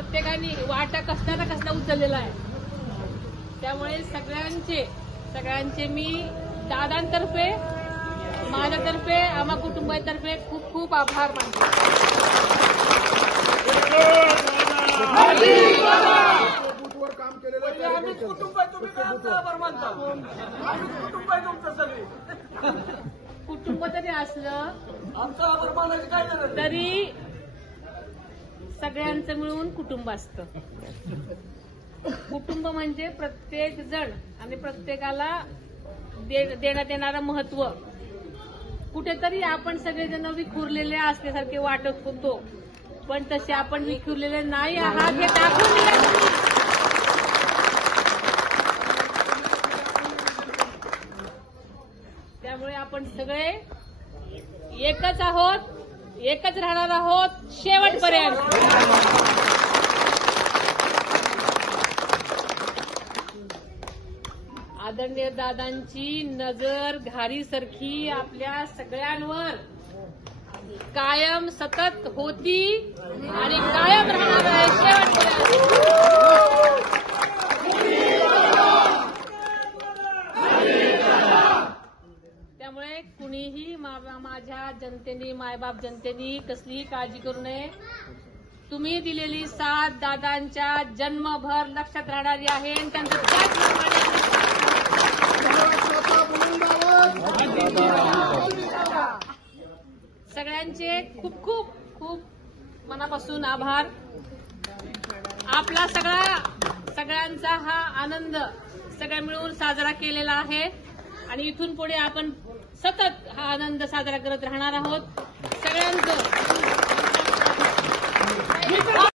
प्रत्येकाने वाटा कसला ना कसला उचललेला आहे. त्यामुळे सगळ्यांचे मी दादांतर्फे, माझ्यातर्फे, आम्हा कुटुंबातर्फे खूप खूप आभार मानतो. काम केलेलं आम्ही कुटुंब आहे, तुम्ही काय आमचा आभार मानता? आम्ही कुटुंब आहे तुमचं सगळे. कुटुंब जरी असलं आमचा आभार मानायचं काय गरज? तरी सगळ्यांचं मिळून कुटुंब असतं. कुटुंब म्हणजे प्रत्येक जण आणि प्रत्येकाला देण्यात येणारं महत्व. कुठेतरी आपण सगळेजण विखुरलेले असल्यासारखे वाटत होतो, पण तसे आपण विखुरलेले नाही आहात हे दाखवून दिलं. त्यामुळे आपण सगळे एकच आहोत, एकच राहणार आहोत शेवटपर्यंत. आदरणीय दादांची नजर घारीसारखी आपल्या सगळ्यांवर कायम सतत होती आणि कायम राहणार आहे शेवटपर्यंत. त्यामुळे कुणीही माझ्या जनतेनी, मायबाप जनतेनी कसलीही काळजी करू नये. तुम्ही दिलेली साथ दादांच्या जन्मभर लक्षात राहणारी आहे आणि त्यांचं त्याचप्रमाणे सगळ्यांचे खूप खूप खूप मनापासून आभार. आपला सगळ्यांचा हा आनंद सगळ्या मिळून साजरा केलेला आहे आणि इथून पुढे आपण सतत हा आनंद साजरा करत राहणार आहोत. सगळ्यांचं